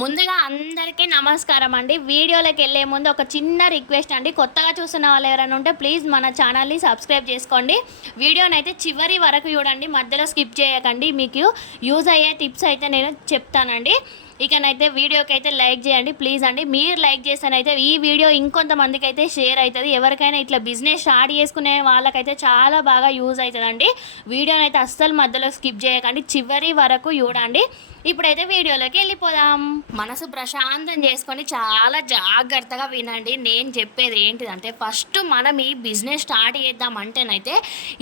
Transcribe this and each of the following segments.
ముందుగా అందరికీ నమస్కారం అండి. వీడియోలోకి వెళ్ళే ముందు ఒక చిన్న రిక్వెస్ట్ అండి. కొత్తగా చూస్తున్న వాళ్ళు ఎవరైనా ఉంటే ప్లీజ్ మన ఛానల్ని సబ్స్క్రైబ్ చేసుకోండి. వీడియోని అయితే చివరి వరకు చూడండి. మధ్యలో స్కిప్ చేయకండి. మీకు యూజ్ అయ్యే టిప్స్ అయితే నేను చెప్తానండి. ఇకనైతే వీడియోకి అయితే లైక్ చేయండి ప్లీజ్ అండి. మీరు లైక్ చేస్తానైతే ఈ వీడియో ఇంకొంతమందికి అయితే షేర్ అవుతుంది ఎవరికైనా ఇట్లా బిజినెస్ స్టార్ట్ చేసుకునే వాళ్ళకైతే చాలా బాగా యూజ్ అవుతుందండి వీడియోని అయితే అస్సలు మధ్యలో స్కిప్ చేయకండి. చివరి వరకు చూడండి. ఇప్పుడైతే వీడియోలోకి వెళ్ళిపోదాం. మనసు ప్రశాంతం చేసుకొని చాలా జాగ్రత్తగా వినండి. నేను చెప్పేది ఏంటిదంటే ఫస్ట్ మనం ఈ బిజినెస్ స్టార్ట్ చేద్దామంటేనైతే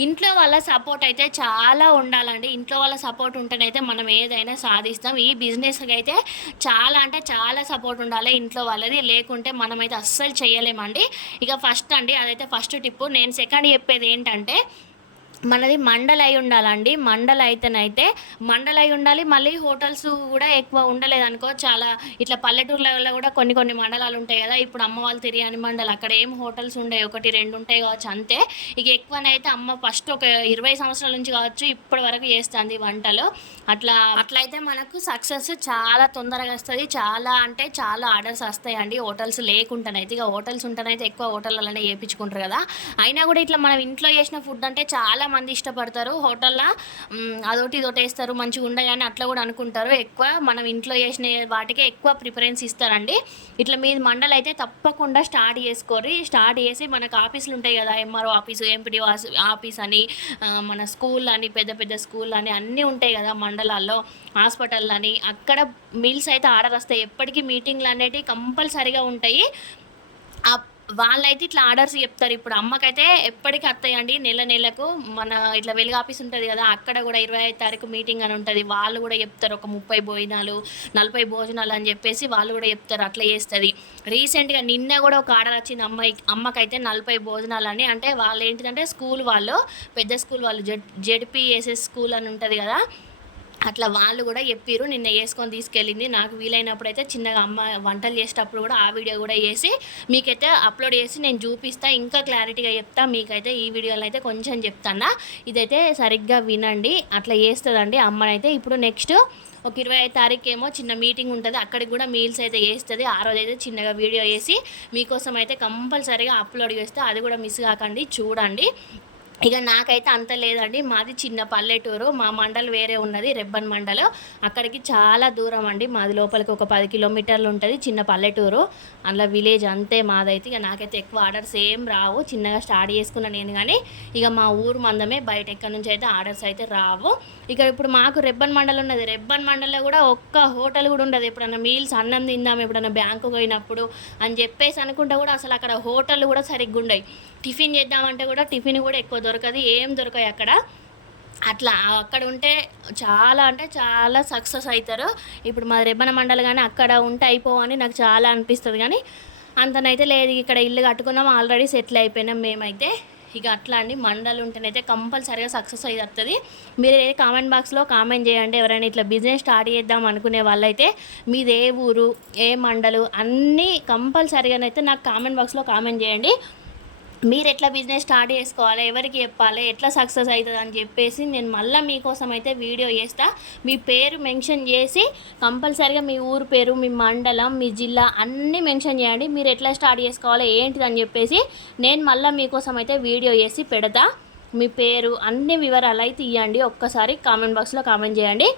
ఇంట్లో వాళ్ళ సపోర్ట్ అయితే చాలా ఉండాలండి. ఇంట్లో వాళ్ళ సపోర్ట్ ఉంటేనైతే మనం ఏదైనా సాధిస్తాం. ఈ బిజినెస్కి అయితే చాలా అంటే చాలా సపోర్ట్ ఉండాలి ఇంట్లో వాళ్ళది. లేకుంటే మనమైతే అస్సలు చేయలేమండి. ఇక ఫస్ట్ అండి అదైతే ఫస్ట్ టిప్పు నేను సెకండ్ చెప్పేది ఏంటంటే మనది మండల్ అయి ఉండాలండి. మండల్ అయితేనైతే మండల్ అయి ఉండాలి. మళ్ళీ హోటల్స్ కూడా ఎక్కువ ఉండలేదు అనుకో చాలా ఇట్లా పల్లెటూర్లలో కూడా కొన్ని కొన్ని మండలాలు ఉంటాయి కదా. ఇప్పుడు అమ్మ వాళ్ళు తిరిగాని మండలం అక్కడ ఏం హోటల్స్ ఉంటాయి ఒకటి రెండు ఉంటాయి కావచ్చు అంతే. ఇక ఎక్కువనైతే అమ్మ ఫస్ట్ ఒక ఇరవై సంవత్సరాల నుంచి కావచ్చు ఇప్పటి వరకు చేస్తుంది వంటలు. అట్లా అట్లయితే మనకు సక్సెస్ చాలా తొందరగా వస్తుంది. చాలా అంటే చాలా ఆర్డర్స్ వస్తాయండి. హోటల్స్ లేకుండానైతే ఇక హోటల్స్ ఉంటేనైతే ఎక్కువ హోటళ్ళనే చేయించుకుంటారు కదా. అయినా కూడా ఇట్లా మనం ఇంట్లో చేసిన ఫుడ్ అంటే చాలా మంది ఇష్టపడతారు హోటల్లో? మ్, అదొకటి ఇదొకటి వేస్తారు మంచిగా ఉండగానే అట్లా కూడా అనుకుంటారు. ఎక్కువ మనం ఇంట్లో చేసిన వాటికే ఎక్కువ ప్రిఫరెన్స్ ఇస్తారండి. ఇట్లా మీ మండలి అయితే తప్పకుండా స్టార్ట్ చేసుకోరి స్టార్ట్ చేసి మనకు ఆఫీసులు ఉంటాయి కదా ఎంఆర్ఓ ఆఫీసు ఎంపీడీ ఆఫీస్ అని మన స్కూల్ అని పెద్ద పెద్ద స్కూల్ అని అన్నీ ఉంటాయి కదా మండలాల్లో హాస్పిటల్ అని. అక్కడ మీల్స్ అయితే ఆర్డర్ వస్తాయి. ఎప్పటికీ మీటింగ్లు అనేటివి కంపల్సరీగా ఉంటాయి. వాళ్ళైతే ఇట్లా ఆర్డర్స్ చెప్తారు. ఇప్పుడు అమ్మకైతే ఎప్పటికీ వస్తాయండి నెల నెలకు మన ఇట్లా వెలుగు ఆఫీస్ ఉంటుంది కదా అక్కడ కూడా ఇరవై ఐదు తారీఖు మీటింగ్ అని ఉంటుంది. వాళ్ళు కూడా చెప్తారు ఒక ముప్పై భోజనాలు నలభై భోజనాలు అని చెప్పేసి వాళ్ళు కూడా చెప్తారు అట్లా చేస్తుంది. రీసెంట్గా నిన్న కూడా ఒక ఆర్డర్ వచ్చింది అమ్మాయి అమ్మకైతే నలభై భోజనాలు అని. అంటే వాళ్ళు ఏంటిదంటే స్కూల్ వాళ్ళు పెద్ద స్కూల్ వాళ్ళు జెడ్ జెడ్పిఎస్ఎస్ స్కూల్ అని ఉంటుంది కదా అట్లా వాళ్ళు కూడా చెప్పారు నిన్న వేసుకొని తీసుకెళ్ళింది. నాకు వీలైనప్పుడు అయితే చిన్నగా అమ్మ వంటలు చేసేటప్పుడు కూడా ఆ వీడియో కూడా వేసి మీకైతే అప్లోడ్ చేసి నేను చూపిస్తా ఇంకా క్లారిటీగా చెప్తా మీకైతే ఈ వీడియోలో అయితే కొంచెం చెప్తానా? ఇదైతే సరిగ్గా వినండి అట్లా చేస్తుందండి. అమ్మనైతే ఇప్పుడు నెక్స్ట్ ఒక ఇరవై ఐదు తారీఖు ఏమో చిన్న మీటింగ్ ఉంటుంది. అక్కడికి కూడా మీల్స్ అయితే వేస్తుంది ఆ రోజు అయితే చిన్నగా వీడియో వేసి మీకోసం అయితే కంపల్సరీగా అప్లోడ్ చేస్తే. అది కూడా మిస్ కాకండి చూడండి. ఇక నాకైతే అంత లేదండి. మాది చిన్న పల్లెటూరు. మా మండల్ వేరే ఉన్నది రెబ్బన్ మండలం. అక్కడికి చాలా దూరం అండి. మాది లోపలికి ఒక పది కిలోమీటర్లు ఉంటుంది చిన్న పల్లెటూరు. అందులో విలేజ్ అంతే మాదైతే. ఇక నాకైతే ఎక్కువ ఆర్డర్స్ ఏం రావు. చిన్నగా స్టార్ట్ చేసుకున్న నేను కానీ ఇక మా ఊరు మందమే బయట ఎక్కడి నుంచి అయితే ఆర్డర్స్ అయితే రావు. ఇక ఇప్పుడు మాకు రెబ్బన్ మండలం ఉన్నది. రెబ్బన్ మండలంలో కూడా ఒక్క హోటల్ కూడా ఉండదు. ఎప్పుడన్నా మీల్స్ అన్నం తిందాం ఎప్పుడన్నా బ్యాంకు పోయినప్పుడు అని చెప్పేసి అనుకుంటే కూడా అసలు అక్కడ హోటల్ కూడా సరిగ్గా ఉండవు టిఫిన్ చేద్దామంటే కూడా టిఫిన్ కూడా ఎక్కువ దొరకదు ఏం దొరకాయి అక్కడ. అట్లా అక్కడ ఉంటే చాలా అంటే చాలా సక్సెస్ అవుతారు ఇప్పుడు మా రెబ్బన మండలి కానీ అక్కడ ఉంటే అయిపోవని నాకు చాలా అనిపిస్తుంది. కానీ అంతనైతే లేదు ఇక్కడ ఇల్లు కట్టుకున్నాం ఆల్రెడీ సెటిల్ అయిపోయినాం మేమైతే. ఇక అట్లా అండి మండలు ఉంటేనైతే కంపల్సరీగా సక్సెస్ అయి వస్తుంది మీరు ఏ కామెంట్ బాక్స్లో కామెంట్ చేయండి. ఎవరైనా ఇట్లా బిజినెస్ స్టార్ట్ చేద్దాం అనుకునే వాళ్ళైతే మీది ఏ ఊరు ఏ మండలు అన్నీ కంపల్సరీగానైతే నాకు కామెంట్ బాక్స్లో కామెంట్ చేయండి. మీరు ఎట్లా బిజినెస్ స్టార్ట్ చేసుకోవాలి? ఎవరికి చెప్పాలి? ఎట్లా సక్సెస్ అవుతుంది అని చెప్పేసి నేను మళ్ళీ మీకోసం అయితే వీడియో చేస్తా. మీ పేరు మెన్షన్ చేసి కంపల్సరీగా మీ ఊరు పేరు మీ మండలం మీ జిల్లా అన్నీ మెన్షన్ చేయండి. మీరు ఎట్లా స్టార్ట్ చేసుకోవాలి? ఏంటిది అని చెప్పేసి నేను మళ్ళీ మీకోసం అయితే వీడియో చేసి పెడతా. మీ పేరు అన్ని వివరాలు అయితే ఇవ్వండి ఒక్కసారి కామెంట్ బాక్స్లో కామెంట్ చేయండి.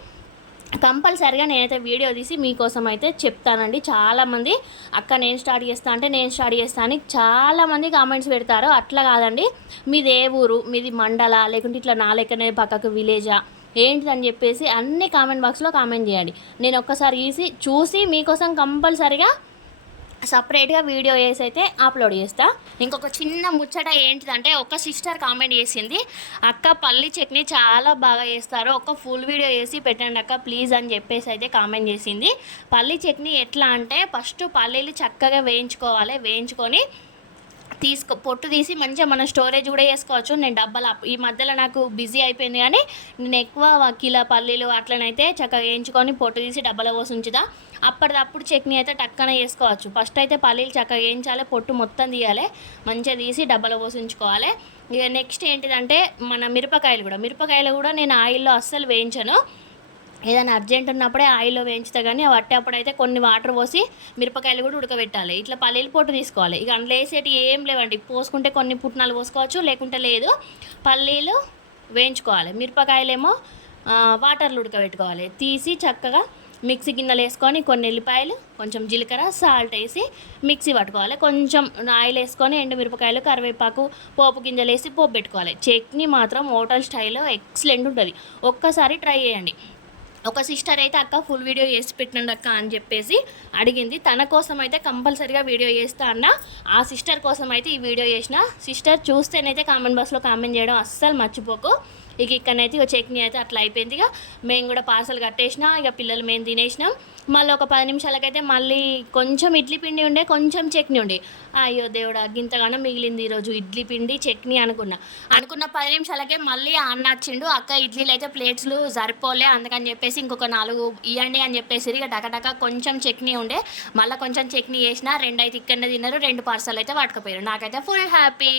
కంపల్సరిగా నేనైతే వీడియో తీసి మీకోసం అయితే చెప్తానండి. చాలామంది అక్క నేను స్టార్ట్ చేస్తా అంటే నేను స్టార్ట్ చేస్తా అని చాలామంది కామెంట్స్ పెడతారు. అట్లా కాదండి. మీది ఏ ఊరు? మీది మండల? లేకుంటే ఇట్లా నా లెక్కనే పక్కకు విలేజా? ఏంటిదని చెప్పేసి అన్ని కామెంట్ బాక్స్లో కామెంట్ చేయండి. నేను ఒక్కసారి తీసి చూసి మీకోసం కంపల్సరిగా సపరేట్గా వీడియో వేసి అయితే అప్లోడ్ చేస్తా. ఇంకొక చిన్న ముచ్చట ఏంటిదంటే ఒక సిస్టర్ కామెంట్ చేసింది అక్క పల్లి చట్నీ చాలా బాగా చేస్తారు ఒక ఫుల్ వీడియో వేసి పెట్టండి అక్క ప్లీజ్ అని చెప్పేసి అయితే కామెంట్ చేసింది. పల్లి చట్నీ ఎట్లా అంటే ఫస్ట్ పల్లీలు చక్కగా వేయించుకోవాలి వేయించుకొని తీసుకో పొట్టు తీసి మంచిగా మనం స్టోరేజ్ కూడా చేసుకోవచ్చు. నేను డబ్బాలు ఈ మధ్యలో నాకు బిజీ అయిపోయింది కానీ నేను ఎక్కువ కిలో పల్లీలు అట్లనైతే చక్కగా వేయించుకొని పొట్టు తీసి డబ్బాలో పోసి ఉంచుదా అప్పటిదప్పుడు చట్నీ అయితే టక్కన వేసుకోవచ్చు ఫస్ట్ అయితే పల్లీలు చక్కగా వేయించాలి పొట్టు మొత్తం తీయాలి మంచిగా తీసి డబ్బాలో పోసించుకోవాలి. ఇక నెక్స్ట్ ఏంటిదంటే మన మిరపకాయలు కూడా. మిరపకాయలు కూడా నేను ఆయిల్లో అస్సలు వేయించను. ఏదైనా అర్జెంట్ ఉన్నప్పుడే ఆయిల్లో వేయించుతా కానీ అప్పుడు అయితే కొన్ని వాటర్ పోసి మిరపకాయలు కూడా ఉడకబెట్టాలి. ఇట్లా పల్లీలు పొట్టు తీసుకోవాలి. ఇక అందులో వేసేటి ఏం లేవండి. పోసుకుంటే కొన్ని పుట్నాలు పోసుకోవచ్చు లేకుంటే లేదు. పల్లీలు వేయించుకోవాలి. మిరపకాయలేమో వాటర్లు ఉడకబెట్టుకోవాలి. తీసి చక్కగా మిక్సీ గిన్నెలు వేసుకొని కొన్ని ఎల్లిపాయలు కొంచెం జీలకర్ర సాల్ట్ వేసి మిక్సీ పట్టుకోవాలి. కొంచెం ఆయిల్ వేసుకొని ఎండుమిరపకాయలు కరివేపాకు పోపు గింజలు వేసి పోపు పెట్టుకోవాలి. చట్నీ మాత్రం హోటల్ స్టైల్లో ఎక్సలెంట్ ఉంటుంది. ఒక్కసారి ట్రై చేయండి. ఒక సిస్టర్ అయితే అక్క ఫుల్ వీడియో చేసి పెట్టినండి అక్క అని చెప్పేసి అడిగింది. తన కోసం అయితే కంపల్సరీగా వీడియో చేస్తా అన్న. ఆ సిస్టర్ కోసం అయితే ఈ వీడియో చేసిన. సిస్టర్ చూస్తేనైతే కామెంట్ బాక్స్లో కామెంట్ చేయడం అస్సలు మర్చిపోకు. ఇక ఇక్కడనైతే ఇక చట్నీ అయితే అట్లా అయిపోయింది. ఇక మేము కూడా పార్సల్ కట్టేసిన ఇక పిల్లలు మేము తినేసినాం. మళ్ళీ ఒక పది నిమిషాలకైతే మళ్ళీ కొంచెం ఇడ్లీ పిండి ఉండే కొంచెం చట్నీ ఉండే. అయ్యో దేవుడా గింతగానో మిగిలింది ఈరోజు ఇడ్లీ పిండి చట్నీ అనుకున్నా. అనుకున్న పది నిమిషాలకే మళ్ళీ అన్న వచ్చిండు అక్క ఇడ్లీలు అయితే ప్లేట్స్లు సరిపోలే అందుకని చెప్పేసి ఇంకొక నాలుగు ఇవ్వండి అని చెప్పేసి ఇక టకటక కొంచెం చట్నీ ఉండే. మళ్ళీ కొంచెం చట్నీ వేసిన రెండు అయితే ఇక్కడ తిన్నారు రెండు పార్సల్ అయితే పట్టుకుపోయారు. నాకైతే ఫుల్ హ్యాపీ.